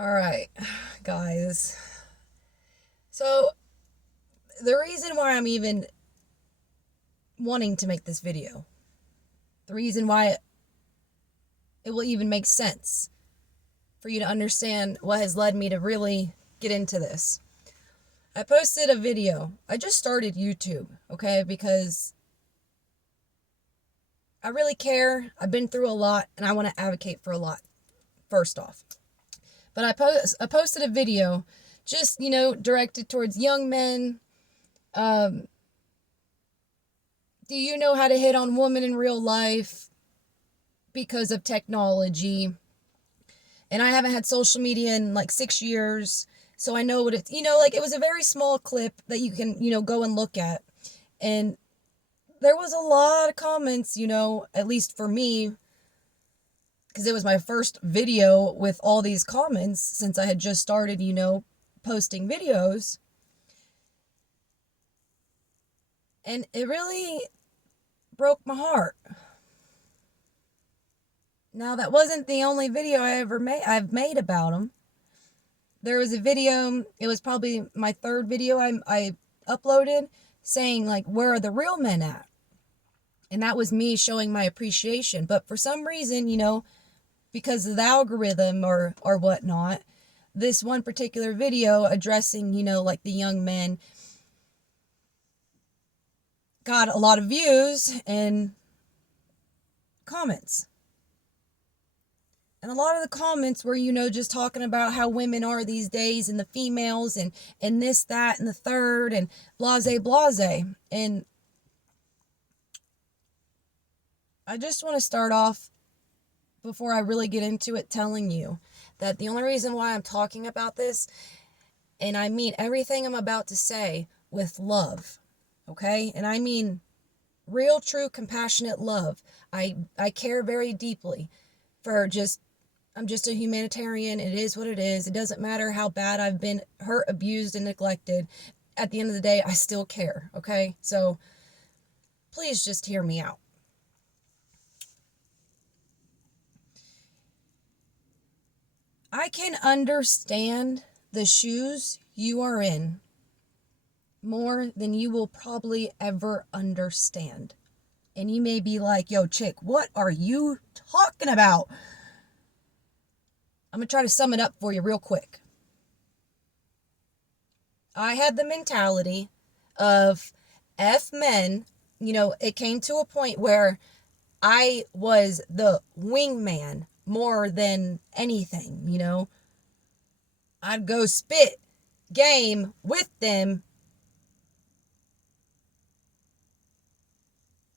All right, guys. So, the reason why I'm even wanting to make this video, the reason why it will even make sense for you to understand what has led me to really get into this. I posted a video. I just started YouTube, okay? Because I really care. I've been through a lot and I want to advocate for a lot, first off. But I posted a video just, directed towards young men. Do you know how to hit on women in real life because of technology? And I haven't had social media in like 6 years. So I know what it's, it was a very small clip that you can, go and look at. And there was a lot of comments, at least for me, because it was my first video with all these comments since I had just started, posting videos. And it really broke my heart. Now, that wasn't the only video I've made about him. There was a video, it was probably my third video I uploaded, saying, like, where are the real men at? And that was me showing my appreciation. But for some reason, because of the algorithm or whatnot, this one particular video addressing, like the young men got a lot of views and comments. And a lot of the comments were, just talking about how women are these days and the females and this, that, and the third and blase, blase. And I just want to start off, before I really get into it, telling you that the only reason why I'm talking about this, and I mean everything I'm about to say with love, okay? And I mean real, true, compassionate love. I care very deeply for I'm just a humanitarian. It is what it is. It doesn't matter how bad I've been hurt, abused, and neglected. At the end of the day, I still care, okay? So please just hear me out. I can understand the shoes you are in more than you will probably ever understand. And you may be like, yo, chick, what are you talking about? I'm going to try to sum it up for you real quick. I had the mentality of F men. It came to a point where I was the wingman more than anything, I'd go spit game with them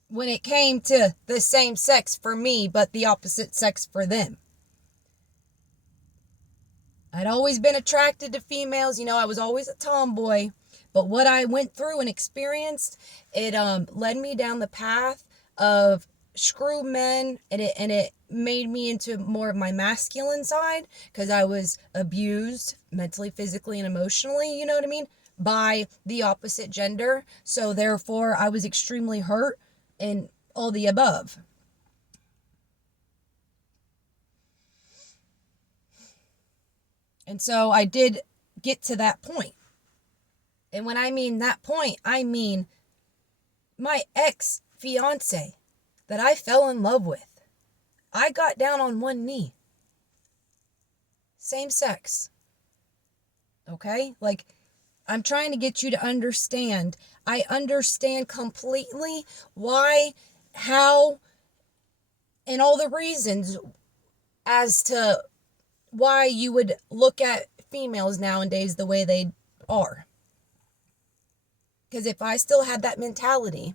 when it came to the same sex for me, but the opposite sex for them. I'd always been attracted to females. I was always a tomboy. But what I went through and experienced, it led me down the path of screw men, and it made me into more of my masculine side because I was abused mentally, physically, and emotionally, you know what I mean, by the opposite gender. So therefore, I was extremely hurt and all the above. And so I did get to that point. And when I mean that point, I mean my ex-fiance that I fell in love with. I got down on one knee. Same sex. Okay? Like, I'm trying to get you to understand. I understand completely why, how, and all the reasons as to why you would look at females nowadays the way they are. Because if I still had that mentality,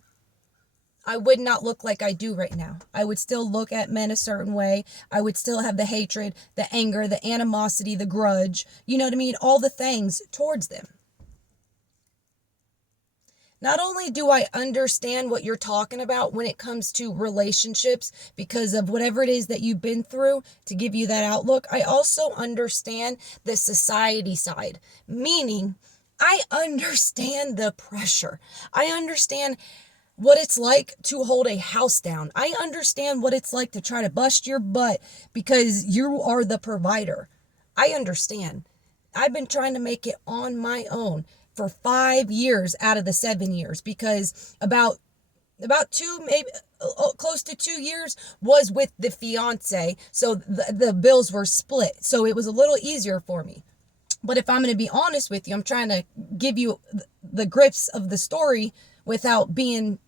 I would not look like I do right now. I would still look at men a certain way. I would still have the hatred, the anger, the animosity, the grudge, you know what I mean? All the things towards them. Not only do I understand what you're talking about when it comes to relationships because of whatever it is that you've been through to give you that outlook, I also understand the society side, meaning I understand the pressure. I understand what it's like to hold a house down. I understand what it's like to try to bust your butt because you are the provider. I understand. I've been trying to make it on my own for 5 years out of the 7 years, because about two, maybe close to 2 years was with the fiance. So the bills were split. So it was a little easier for me. But if I'm going to be honest with you, I'm trying to give you the grips of the story without being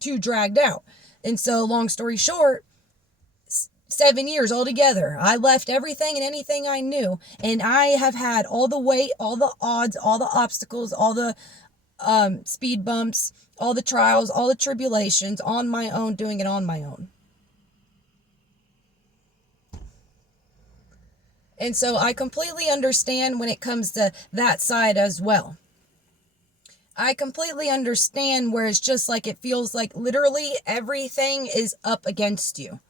too dragged out. And so, long story short, 7 years altogether, I left everything and anything I knew. And I have had all the weight, all the odds, all the obstacles, all the speed bumps, all the trials, all the tribulations on my own, doing it on my own. And so I completely understand when it comes to that side as well. I completely understand where it's just like it feels like literally everything is up against you.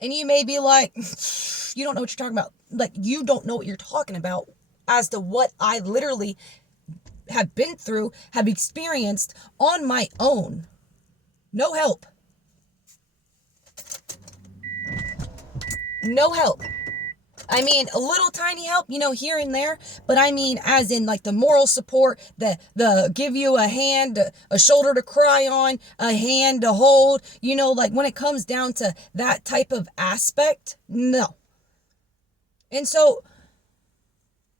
And you may be like, you don't know what you're talking about. Like, you don't know what you're talking about as to what I literally have been through, have experienced on my own. No help. No help. I mean, a little tiny help, here and there, but I mean, as in like the moral support, the give you a hand, a shoulder to cry on, a hand to hold, like when it comes down to that type of aspect, no. And so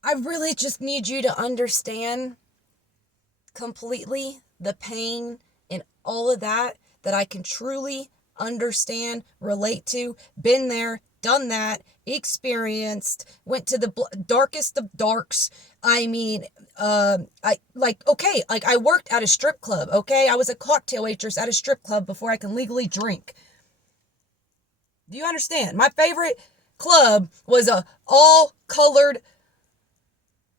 I really just need you to understand completely the pain and all of that I can truly understand, relate to, been there, done that, experienced, went to the darkest of darks. I mean, I worked at a strip club, okay? I was a cocktail waitress at a strip club before I can legally drink. Do you understand? My favorite club was a all-colored,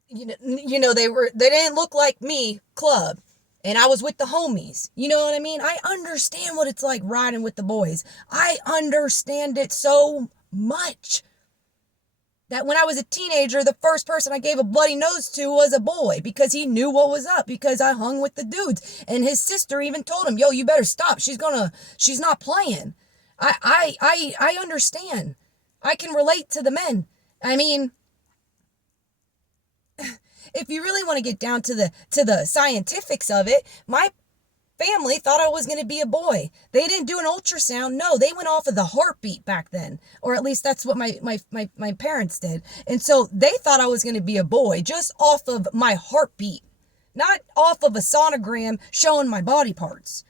they didn't look like me club. And I was with the homies. You know what I mean? I understand what it's like riding with the boys. I understand it so much that when I was a teenager, the first person I gave a bloody nose to was a boy, because he knew what was up, because I hung with the dudes. And his sister even told him, yo, you better stop. She's not playing. I understand. I can relate to the men. I mean, if you really want to get down to the scientifics of it, my family thought I was going to be a boy. They didn't do an ultrasound. No, they went off of the heartbeat back then. Or at least that's what my parents did. And so they thought I was going to be a boy just off of my heartbeat, not off of a sonogram showing my body parts.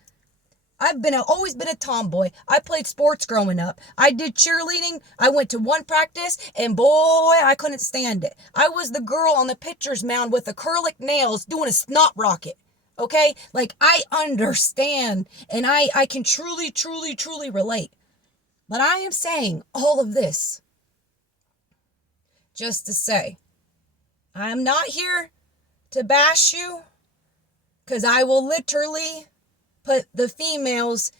I've always been a tomboy. I played sports growing up. I did cheerleading. I went to one practice, and boy, I couldn't stand it. I was the girl on the pitcher's mound with acrylic nails doing a snot rocket. Okay? Like, I understand, and I can truly, truly, truly relate. But I am saying all of this just to say, I am not here to bash you, because I will literally put the females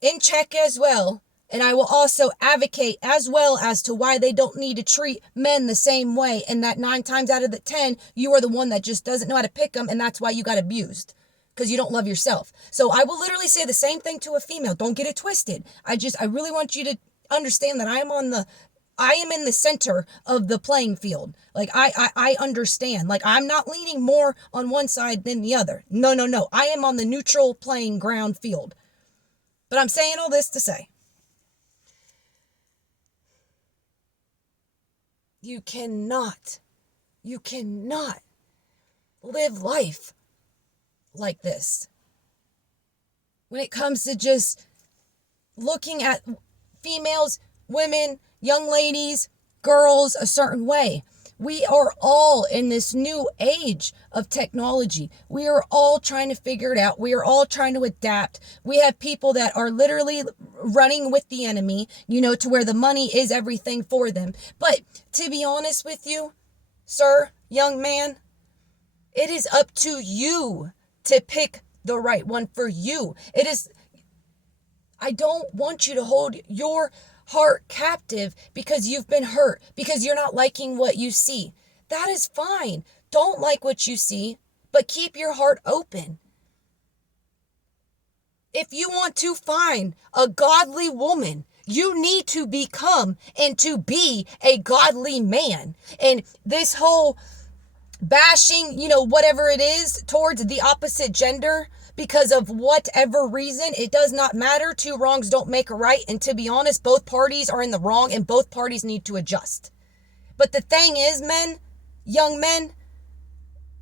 in check as well. And I will also advocate as well as to why they don't need to treat men the same way. And that 9 times out of the 10, you are the one that just doesn't know how to pick them. And that's why you got abused, because you don't love yourself. So I will literally say the same thing to a female. Don't get it twisted. I really want you to understand that I am in the center of the playing field. Like, I understand. Like, I'm not leaning more on one side than the other. No. I am on the neutral playing ground field. But I'm saying all this to say, you cannot live life like this. When it comes to just looking at females, women, young ladies, girls a certain way. We are all in this new age of technology. We are all trying to figure it out. We are all trying to adapt. We have people that are literally running with the enemy, to where the money is everything for them. But to be honest with you, sir, young man, it is up to you to pick the right one for you. I don't want you to hold your heart captive because you've been hurt, because you're not liking what you see. That is fine. Don't like what you see, but keep your heart open. If you want to find a godly woman, You need to become and to be a godly man. And this whole bashing, whatever it is towards the opposite gender, because of whatever reason, it does not matter. Two wrongs don't make a right. And to be honest, both parties are in the wrong and both parties need to adjust. But the thing is, men, young men,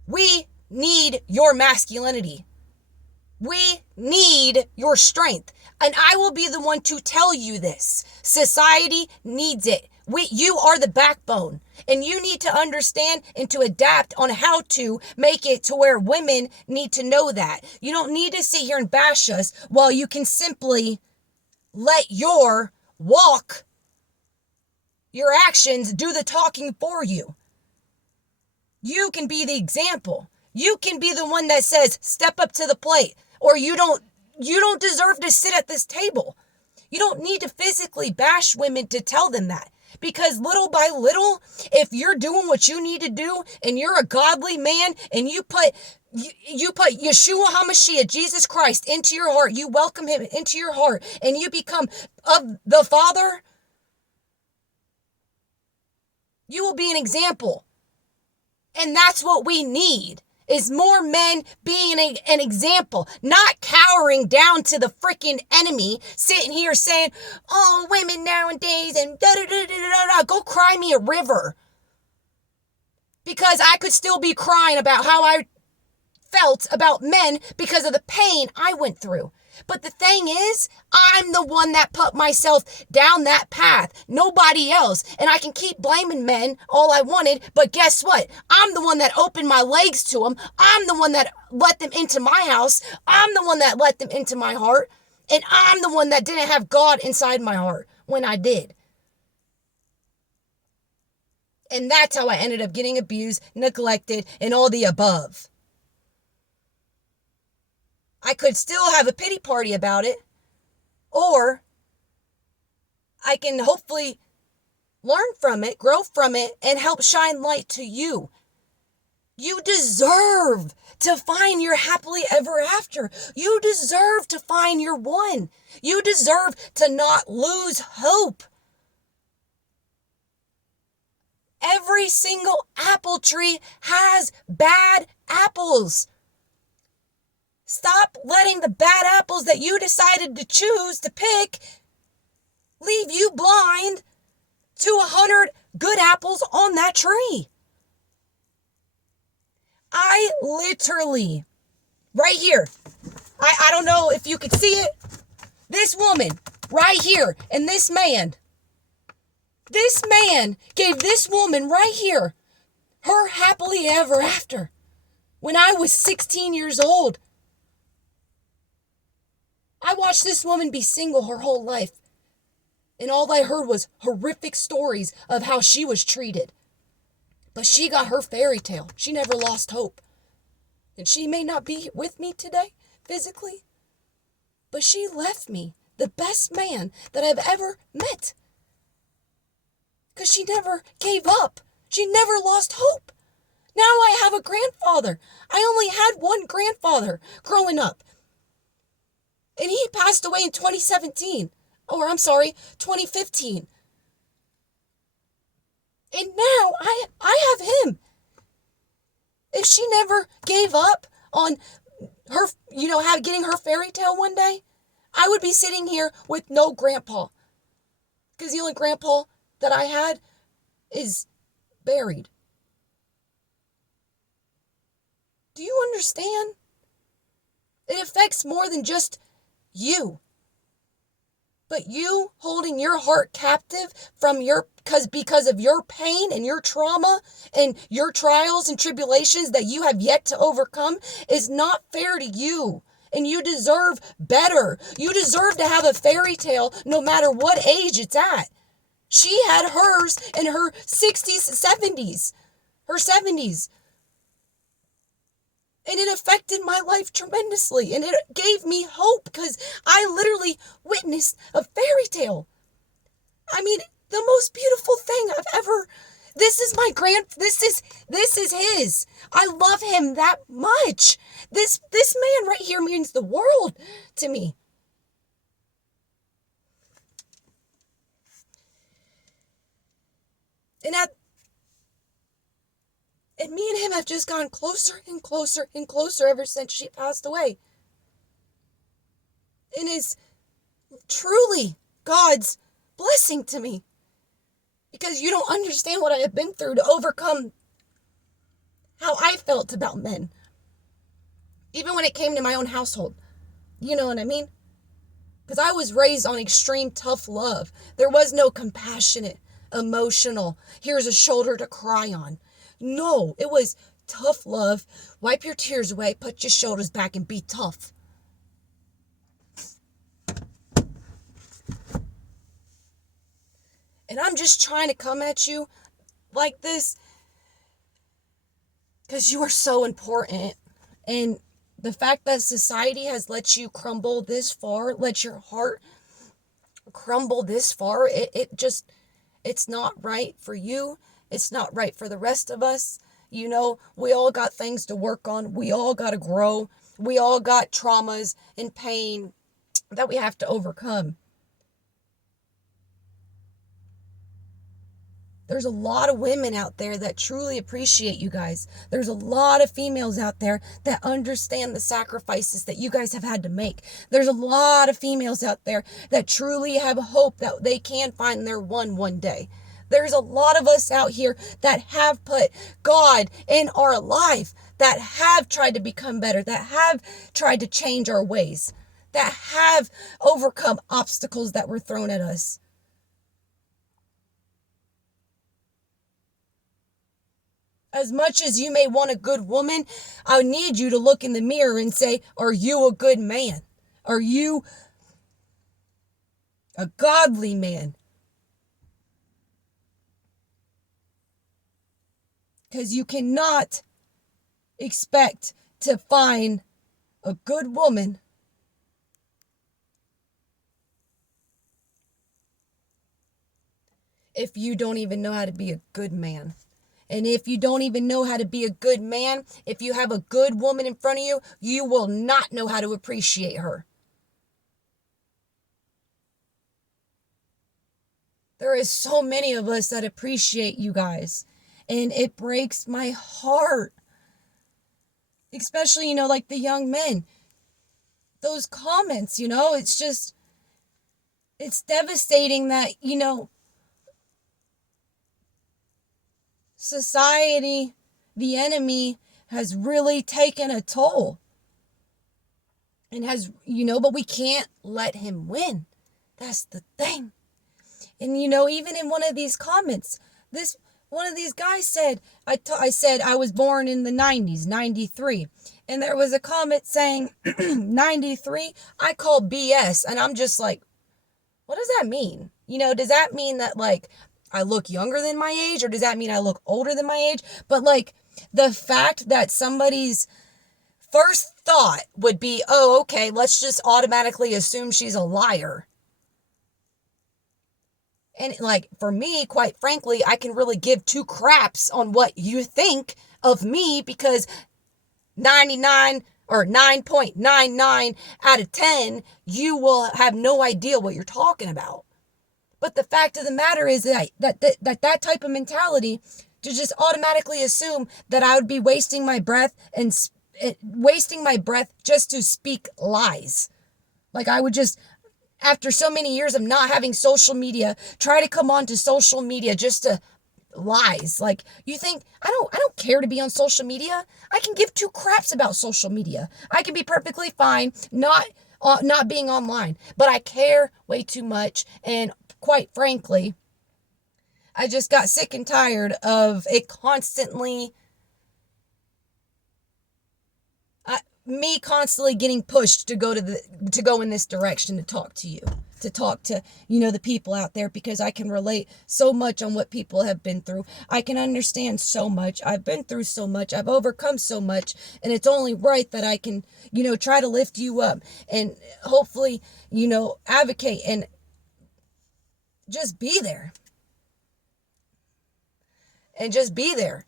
we need your masculinity. We need your strength. And I will be the one to tell you this. Society needs it. You are the backbone. And you need to understand and to adapt on how to make it to where women need to know that. You don't need to sit here and bash us while you can simply let your walk, your actions do the talking for you. You can be the example. You can be the one that says, step up to the plate, or you don't deserve to sit at this table. You don't need to physically bash women to tell them that. Because little by little, if you're doing what you need to do and you're a godly man and you put Yeshua HaMashiach, Jesus Christ, into your heart, you welcome him into your heart, and you become of the Father, you will be an example. And that's what we need, is more men being an example, not cowering down to the freaking enemy, sitting here saying, oh, women nowadays, and da-da-da-da-da-da. Go cry me a river. Because I could still be crying about how I felt about men because of the pain I went through. But the thing is, I'm the one that put myself down that path, nobody else. And I can keep blaming men all I wanted, but guess what? I'm the one that opened my legs to them. I'm the one that let them into my house. I'm the one that let them into my heart. And I'm the one that didn't have God inside my heart when I did. And that's how I ended up getting abused, neglected, and all the above. I could still have a pity party about it, or I can hopefully learn from it, grow from it, and help shine light to you. You deserve to find your happily ever after. You deserve to find your one. You deserve to not lose hope. Every single apple tree has bad apples. Stop letting the bad apples that you decided to choose to pick leave you blind to 100 good apples on that tree. I literally, right here, I don't know if you could see it, this woman right here and this man gave this woman right here her happily ever after when I was 16 years old. I watched this woman be single her whole life, and all I heard was horrific stories of how she was treated. But she got her fairy tale. She never lost hope. And she may not be with me today, physically, but she left me the best man that I've ever met. Because she never gave up. She never lost hope. Now I have a grandfather. I only had one grandfather growing up. And he passed away in 2017. Or I'm sorry, 2015. And now I have him. If she never gave up on her, getting her fairy tale one day, I would be sitting here with no grandpa. Because the only grandpa that I had is buried. Do you understand? It affects more than just you. But you holding your heart captive from because of your pain and your trauma and your trials and tribulations that you have yet to overcome is not fair to you. And you deserve better. You deserve to have a fairy tale no matter what age it's at. She had hers in her 60s, 70s, her 70s. And it affected my life tremendously. And it gave me hope because I literally witnessed a fairy tale. I mean, the most beautiful thing I've ever. This is his. I love him that much. This man right here means the world to me. And me and him have just gone closer and closer and closer ever since she passed away. And it's truly God's blessing to me. Because you don't understand what I have been through to overcome how I felt about men. Even when it came to my own household. You know what I mean? Because I was raised on extreme tough love. There was no compassionate, emotional, here's a shoulder to cry on. No, it was tough love. Wipe your tears away, put your shoulders back, and be tough. And I'm just trying to come at you like this because you are so important. And the fact that society has let you crumble this far, let your heart crumble this far, it's not right for you. It's not right for the rest of us. You know, we all got things to work on. We all got to grow. We all got traumas and pain that we have to overcome. There's a lot of women out there that truly appreciate you guys. There's a lot of females out there that understand the sacrifices that you guys have had to make. There's a lot of females out there that truly have hope that they can find their one day. There's a lot of us out here that have put God in our life, that have tried to become better, that have tried to change our ways, that have overcome obstacles that were thrown at us. As much as you may want a good woman, I need you to look in the mirror and say, are you a good man? Are you a godly man? Because you cannot expect to find a good woman if you don't even know how to be a good man. And if you don't even know how to be a good man, if you have a good woman in front of you, you will not know how to appreciate her. There is so many of us that appreciate you guys. And it breaks my heart. Especially, like the young men. Those comments, it's devastating that, society, the enemy, has really taken a toll. And has, but we can't let him win. That's the thing. And, even in one of these comments, one of these guys said, I said I was born in the 90s, 93. And there was a comment saying, 93, I call BS. And I'm just like, what does that mean? Does that mean that, I look younger than my age, or does that mean I look older than my age? But the fact that somebody's first thought would be, oh, okay, let's just automatically assume she's a liar. And for me, quite frankly, I can really give two craps on what you think of me, because 99 or 9.99 out of 10, you will have no idea what you're talking about. But the fact of the matter is that type of mentality, to just automatically assume that I would be wasting my breath just to speak lies. I would just, after so many years of not having social media, try to come onto social media just to lies. You think I don't care to be on social media? I can give two craps about social media. I can be perfectly fine not being online, but I care way too much. And quite frankly, I just got sick and tired of it constantly, me constantly getting pushed to go in this direction, to talk to you, to talk to, the people out there, because I can relate so much on what people have been through. I can understand so much. I've been through so much. I've overcome so much, and it's only right that I can, try to lift you up and hopefully, advocate and just be there. And just be there.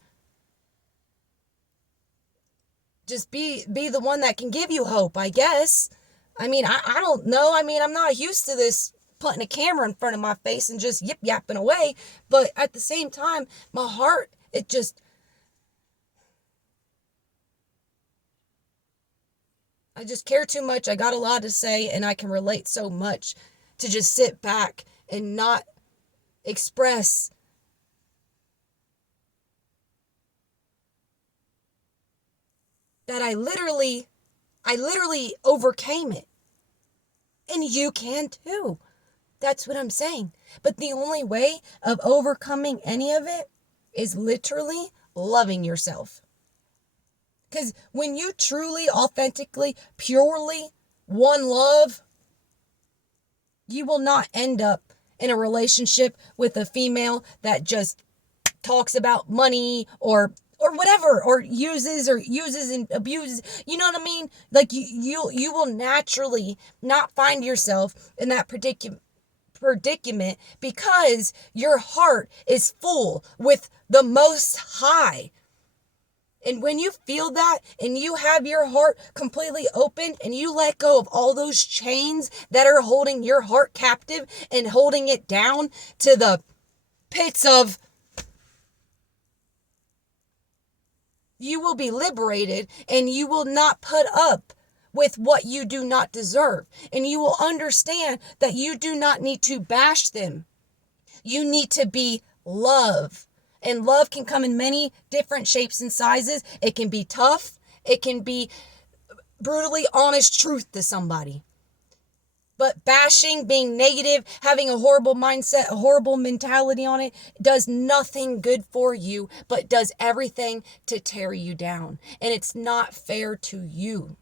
Just be the one that can give you hope, I guess. I don't know. I'm not used to this putting a camera in front of my face and just yip yapping away. But at the same time, my heart, I just care too much. I got a lot to say, and I can relate so much to just sit back and not express that I literally overcame it. And you can too. That's what I'm saying. But the only way of overcoming any of it is literally loving yourself. Because when you truly, authentically, purely one love, you will not end up in a relationship with a female that just talks about money or whatever, or uses and abuses. You know what I mean? Like you will naturally not find yourself in that predicament because your heart is full with the Most High. And when you feel that and you have your heart completely open and you let go of all those chains that are holding your heart captive and holding it down to the pits of, you will be liberated and you will not put up with what you do not deserve. And you will understand that you do not need to bash them. You need to be love. And love can come in many different shapes and sizes. It can be tough. It can be brutally honest truth to somebody. But bashing, being negative, having a horrible mindset, a horrible mentality on it, does nothing good for you, but does everything to tear you down. And it's not fair to you.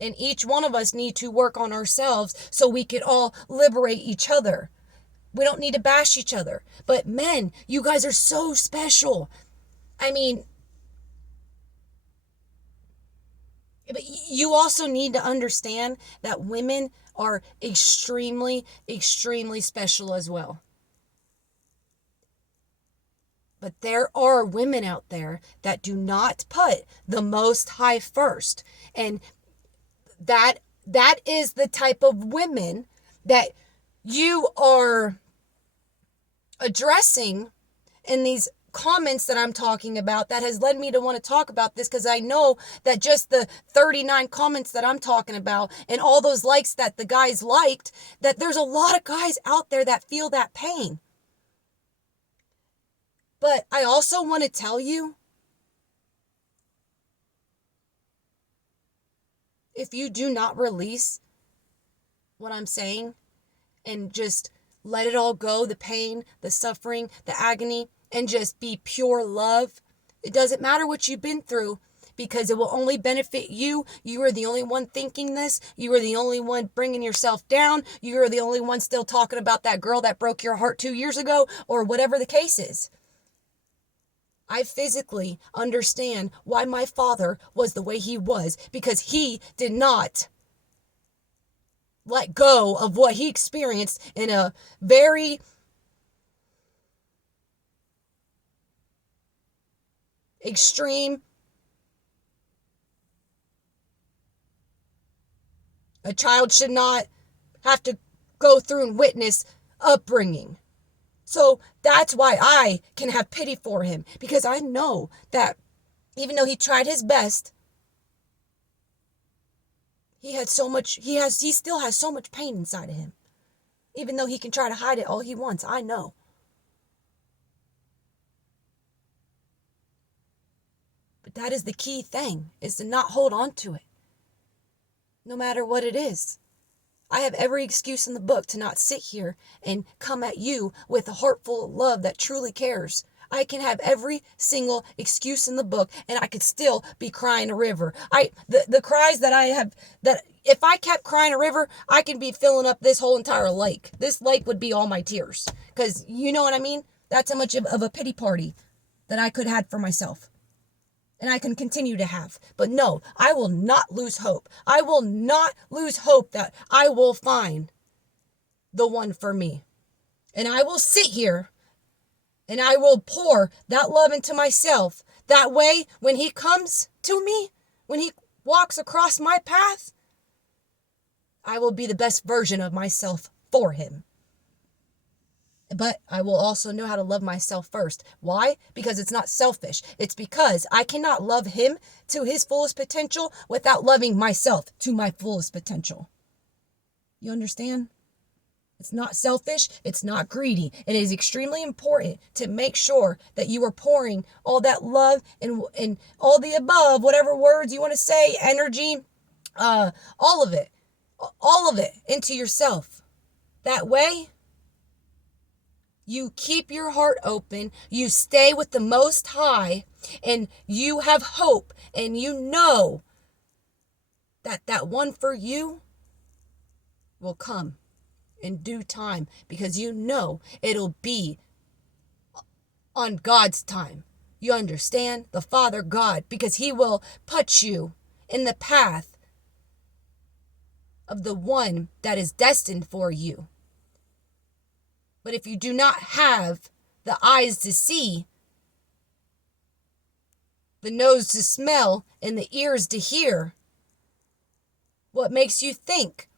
And each one of us need to work on ourselves so we could all liberate each other. We don't need to bash each other. But men, you guys are so special. I mean, but you also need to understand that women are extremely, extremely special as well. But there are women out there that do not put the Most High first. And that is the type of women that you are addressing in these comments that I'm talking about, that has led me to want to talk about this, because I know that just the 39 comments that I'm talking about and all those likes that the guys liked, that there's a lot of guys out there that feel that pain. But I also want to tell you, if you do not release what I'm saying and just let it all go, the pain, the suffering, the agony, and just be pure love, it doesn't matter what you've been through, because it will only benefit you. You are the only one thinking this. You are the only one bringing yourself down. You are the only one still talking about that girl that broke your heart 2 years ago, or whatever the case is. I physically understand why my father was the way he was, because he did not let go of what he experienced in a very extreme, a child should not have to go through and witness upbringing. So that's why I can have pity for him, because I know that even though he tried his best, he still has so much pain inside of him. Even though he can try to hide it all he wants, I know. But that is the key thing, is to not hold on to it, no matter what it is. I have every excuse in the book to not sit here and come at you with a heart full of love that truly cares. I can have every single excuse in the book and I could still be crying a river. The cries that I have, that if I kept crying a river, I could be filling up this whole entire lake. This lake would be all my tears. Because you know what I mean? That's how much of a pity party that I could have for myself. And I can continue to have. But no, I will not lose hope. I will not lose hope that I will find the one for me. And I will sit here and I will pour that love into myself. That way, when he comes to me, when he walks across my path, I will be the best version of myself for him. But I will also know how to love myself first. Why? Because it's not selfish. It's because I cannot love him to his fullest potential without loving myself to my fullest potential. You understand? It's not selfish. It's not greedy. It is extremely important to make sure that you are pouring all that love and all the above, whatever words you want to say, energy, all of it into yourself. That way, you keep your heart open, you stay with the Most High, and you have hope, and you know that that one for you will come in due time, because you know it'll be on God's time. You understand? The Father God, because he will put you in the path of the one that is destined for you. But if you do not have the eyes to see, the nose to smell, and the ears to hear, what makes you think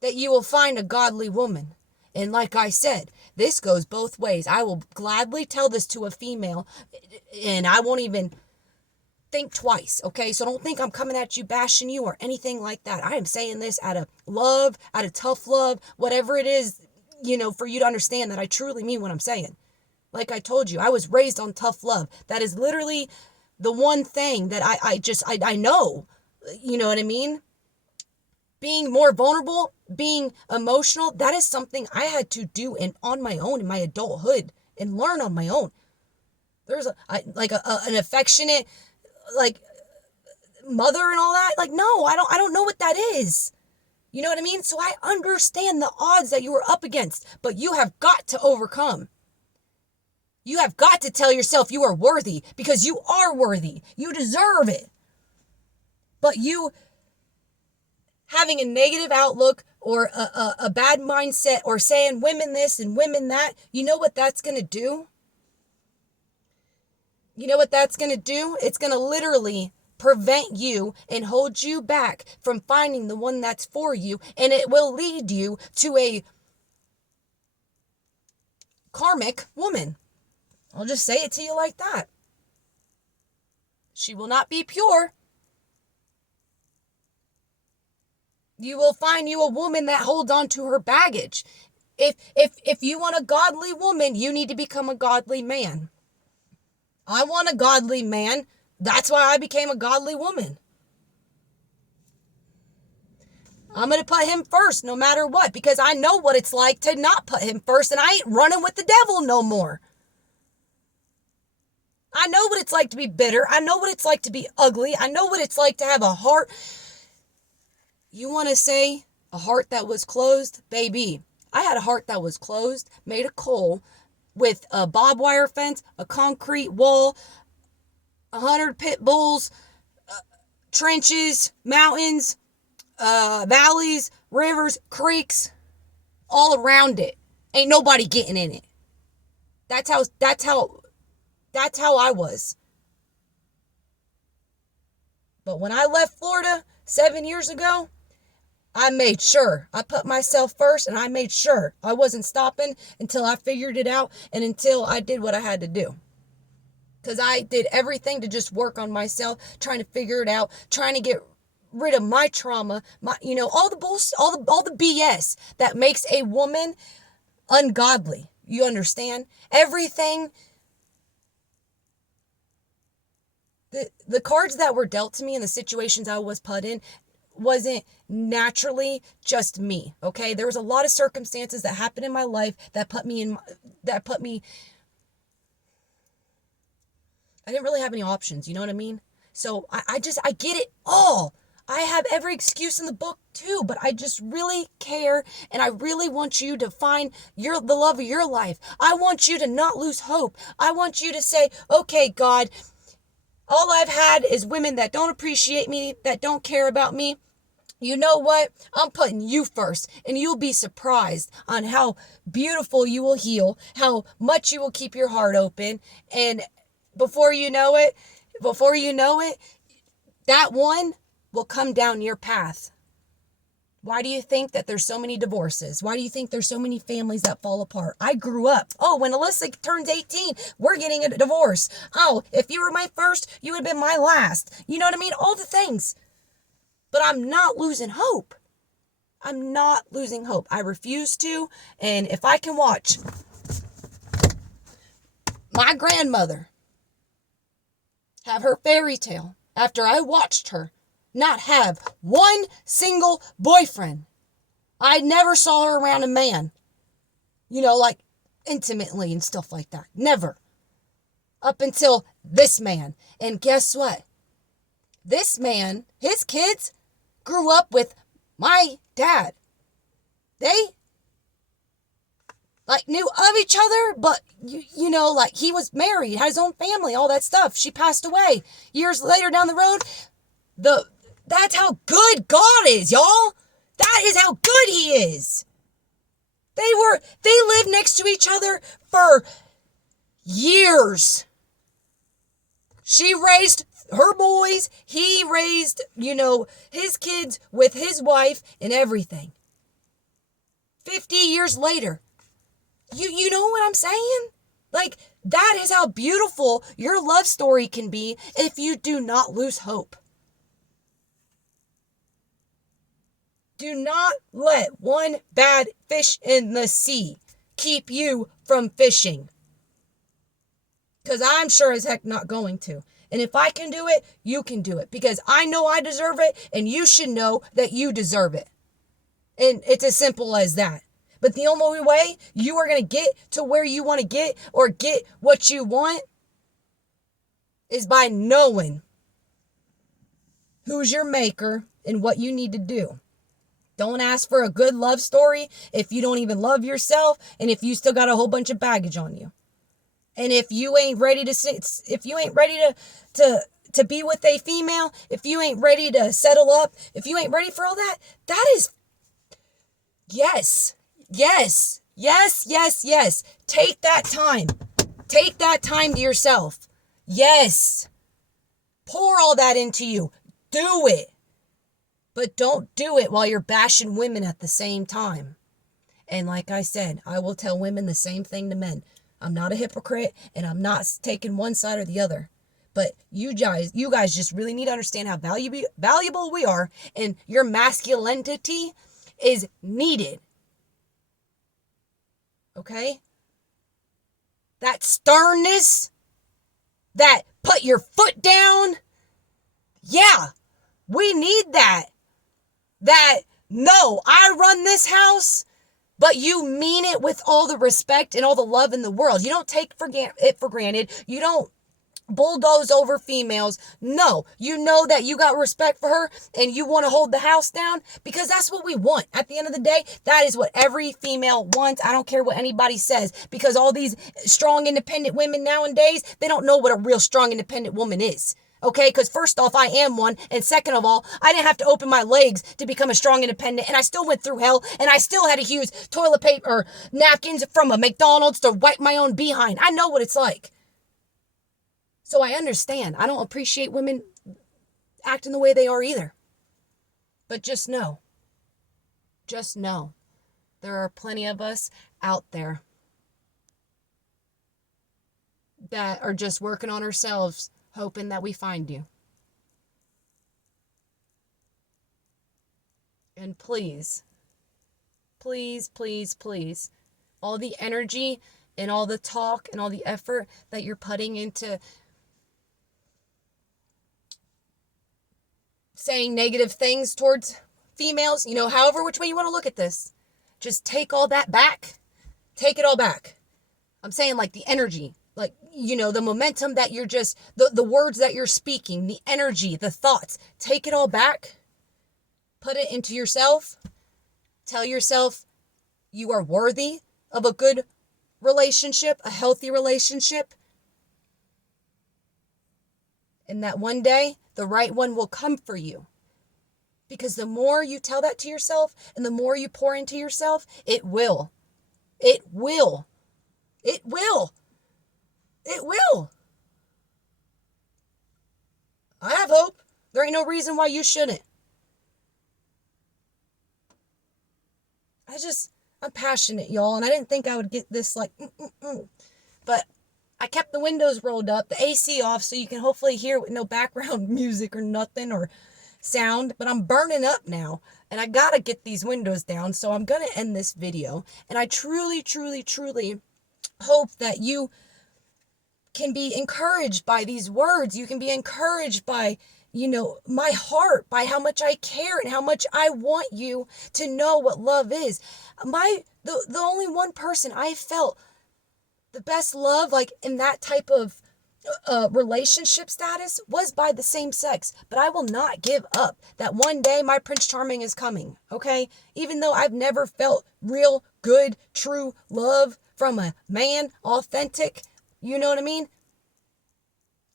that you will find a godly woman? And like I said, this goes both ways. I will gladly tell this to a female, and I won't even think twice, okay? So don't think I'm coming at you, bashing you, or anything like that. I am saying this out of love, out of tough love, whatever it is, for you to understand that I truly mean what I'm saying. Like I told you, I was raised on tough love. That is literally the one thing that I know. You know what I mean? Being more vulnerable, being emotional, that is something I had to do on my own in my adulthood and learn on my own. There's an affectionate, like, mother and all that. Like, no, I don't know what that is. You know what I mean? So I understand the odds that you are up against, but you have got to overcome. You have got to tell yourself you are worthy, because you are worthy. You deserve it. But you having a negative outlook or a bad mindset or saying women this and women that, you know what that's going to do? You know what that's going to do? It's going to literally prevent you and hold you back from finding the one that's for you, and it will lead you to a karmic woman. I'll just say it to you like that. She will not be pure. You will find you a woman that holds on to her baggage. If you want a godly woman, you need to become a godly man. I want a godly man. That's why I became a godly woman. I'm going to put him first no matter what, because I know what it's like to not put him first, and I ain't running with the devil no more. I know what it's like to be bitter. I know what it's like to be ugly. I know what it's like to have a heart. You want to say a heart that was closed? Baby, I had a heart that was closed, made of coal, with a barbed wire fence, a concrete wall, 100 pit bulls, trenches, mountains, valleys, rivers, creeks, all around it. Ain't nobody getting in it. That's how I was. But when I left Florida 7 years ago, I made sure I put myself first, and I made sure I wasn't stopping until I figured it out and until I did what I had to do. Because I did everything to just work on myself, trying to figure it out, trying to get rid of my trauma, all the bullshit, all the BS that makes a woman ungodly. You understand? Everything. The cards that were dealt to me and the situations I was put in wasn't naturally just me, okay? There was a lot of circumstances that happened in my life that put me I didn't really have any options, you know what I mean? So I get it all. I have every excuse in the book too, but I just really care, and I really want you to find the love of your life. I want you to not lose hope. I want you to say, okay, God, all I've had is women that don't appreciate me, that don't care about me. You know what? I'm putting you first, and you'll be surprised on how beautiful you will heal, how much you will keep your heart open, and before you know it, that one will come down your path. Why do you think that there's so many divorces? Why do you think there's so many families that fall apart? I grew up. Oh, when Alyssa turns 18, we're getting a divorce. Oh, if you were my first, you would have been my last. You know what I mean? All the things. But I'm not losing hope. I'm not losing hope. I refuse to. And if I can watch my grandmother have her fairy tale after I watched her not have one single boyfriend. I never saw her around a man, like intimately and stuff like that. Never. Up until this man. And guess what? This man, his kids, grew up with my dad. They knew of each other, but he was married, had his own family, all that stuff. She passed away years later down the road. That's how good God is, y'all. That is how good he is. They lived next to each other for years. She raised her boys. He raised, his kids with his wife and everything. 50 years later. You know what I'm saying? That is how beautiful your love story can be if you do not lose hope. Do not let one bad fish in the sea keep you from fishing. Because I'm sure as heck not going to. And if I can do it, you can do it. Because I know I deserve it, and you should know that you deserve it. And it's as simple as that. But the only way you are going to get to where you want to get or get what you want is by knowing who's your maker and what you need to do. Don't ask for a good love story if you don't even love yourself and if you still got a whole bunch of baggage on you. And if you ain't ready to be with a female, if you ain't ready to settle up, if you ain't ready for all that, that is yes. Take that time. Take that time to yourself. Yes. Pour all that into you. Do it. But don't do it while you're bashing women at the same time. And like I said, I will tell women the same thing to men. I'm not a hypocrite, and I'm not taking one side or the other. But you guys just really need to understand how valuable we are, and your masculinity is needed. Okay? That sternness, that put your foot down, yeah, we need that. That, no, I run this house, but you mean it with all the respect and all the love in the world. You don't take it for granted. You don't bulldoze over females. No, you know that you got respect for her and you want to hold the house down because that's what we want. At the end of the day, that is what every female wants. I don't care what anybody says, because all these strong, independent women nowadays, they don't know what a real strong, independent woman is. Okay, because first off, I am one, and second of all, I didn't have to open my legs to become a strong independent, and I still went through hell, and I still had to use toilet paper or napkins from a McDonald's to wipe my own behind. I know what it's like. So I understand. I don't appreciate women acting the way they are either. But just know, there are plenty of us out there that are just working on ourselves, hoping that we find you. And please, all the energy and all the talk and all the effort that you're putting into saying negative things towards females, however which way you want to look at this, just take all that back. Take it all back. I'm saying the energy, the momentum that you're just, the words that you're speaking, the energy, the thoughts, take it all back. Put it into yourself. Tell yourself you are worthy of a good relationship, a healthy relationship. And that one day, the right one will come for you. Because the more you tell that to yourself and the more you pour into yourself, it will. It will. It will. It will. I have hope. There ain't no reason why you shouldn't. I'm passionate, y'all, and I didn't think I would get this like, but I kept the windows rolled up, the AC off, so you can hopefully hear with no background music or nothing or sound, but I'm burning up now, and I gotta get these windows down, so I'm gonna end this video, and I truly, truly, truly hope that you can be encouraged by these words. You can be encouraged by, my heart, by how much I care and how much I want you to know what love is. The only one person I felt the best love, like in that type of relationship status, was by the same sex. But I will not give up that one day my Prince Charming is coming, okay? Even though I've never felt real, good, true love from a man, authentic, you know what I mean?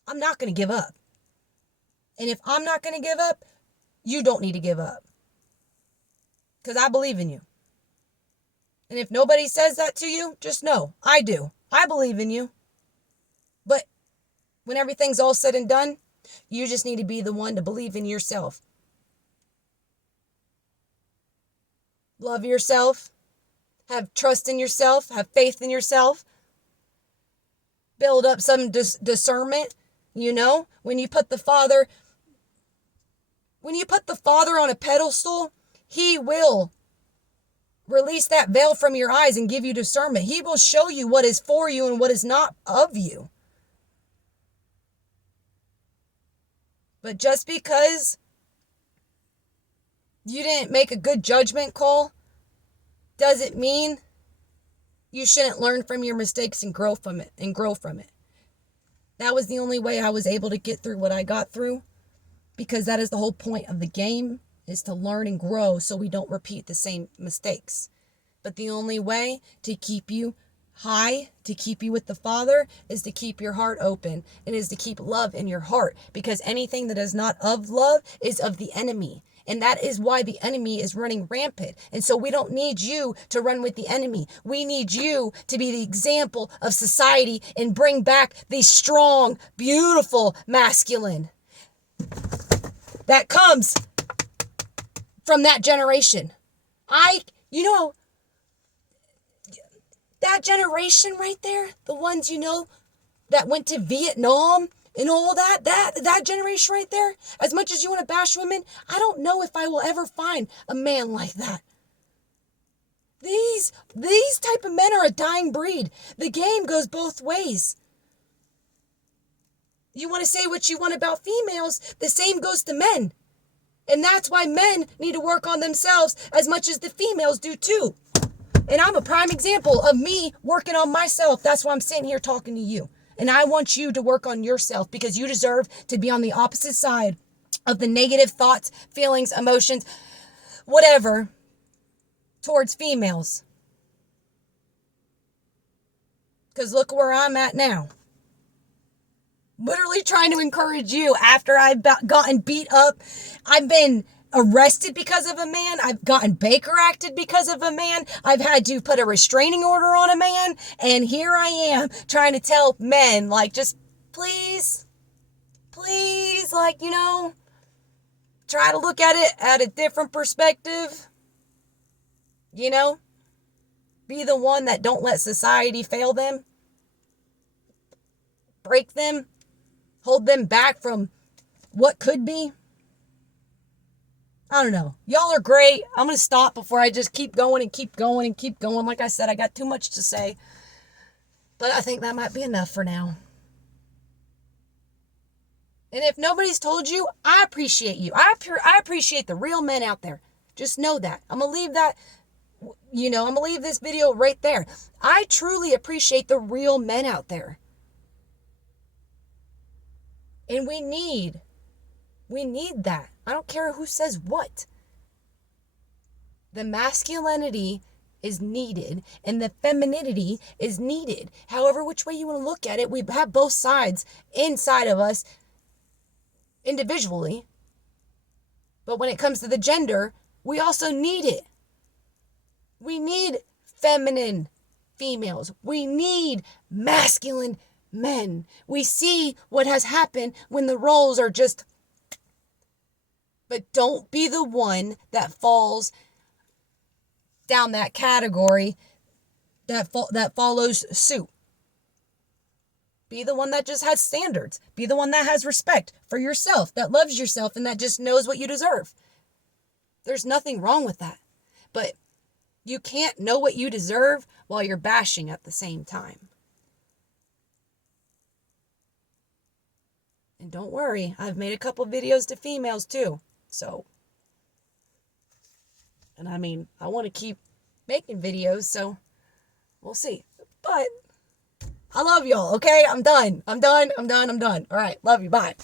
I'm not going to give up. And if I'm not going to give up, you don't need to give up. Because I believe in you. And if nobody says that to you, just know, I do. I believe in you. But when everything's all said and done, you just need to be the one to believe in yourself. Love yourself. Have trust in yourself. Have faith in yourself. Build up some discernment. When you put the Father on a pedestal, He will release that veil from your eyes and give you discernment. He will show you what is for you and what is not of you. But just because you didn't make a good judgment call doesn't mean you shouldn't learn from your mistakes and grow from it. That was the only way I was able to get through what I got through, because that is the whole point of the game, is to learn and grow so we don't repeat the same mistakes. But the only way to keep you high, to keep you with the Father, is to keep your heart open. It is to keep love in your heart, because anything that is not of love is of the enemy. And that is why the enemy is running rampant. And so we don't need you to run with the enemy. We need you to be the example of society and bring back the strong, beautiful masculine that comes from that generation. That generation right there, the ones, that went to Vietnam and all that generation right there, as much as you want to bash women, I don't know if I will ever find a man like that. These type of men are a dying breed. The game goes both ways. You want to say what you want about females, the same goes to men. And that's why men need to work on themselves as much as the females do too. And I'm a prime example of me working on myself. That's why I'm sitting here talking to you. And I want you to work on yourself, because you deserve to be on the opposite side of the negative thoughts, feelings, emotions, whatever, towards females. Because look where I'm at now. Literally trying to encourage you after I've gotten beat up. I've been arrested because of a man. I've gotten Baker acted because of a man. I've had to put a restraining order on a man. And here I am trying to tell men, like, just please, like, try to look at it at a different perspective. Be the one that don't let society fail them, break them, hold them back from what could be. I don't know. Y'all are great. I'm going to stop before I just keep going and keep going and keep going. Like I said, I got too much to say. But I think that might be enough for now. And if nobody's told you, I appreciate you. I appreciate the real men out there. Just know that. I'm going to leave that, I'm going to leave this video right there. I truly appreciate the real men out there. And we need that. I don't care who says what. The masculinity is needed and the femininity is needed. However, which way you want to look at it, we have both sides inside of us individually. But when it comes to the gender, we also need it. We need feminine females. We need masculine men. We see what has happened when the roles are just... But don't be the one that falls down that category that follows suit. Be the one that just has standards. Be the one that has respect for yourself, that loves yourself, and that just knows what you deserve. There's nothing wrong with that. But you can't know what you deserve while you're bashing at the same time. And don't worry, I've made a couple videos to females too. So, and I mean, I want to keep making videos, so we'll see. But I love y'all, okay? I'm done. All right, love you. Bye.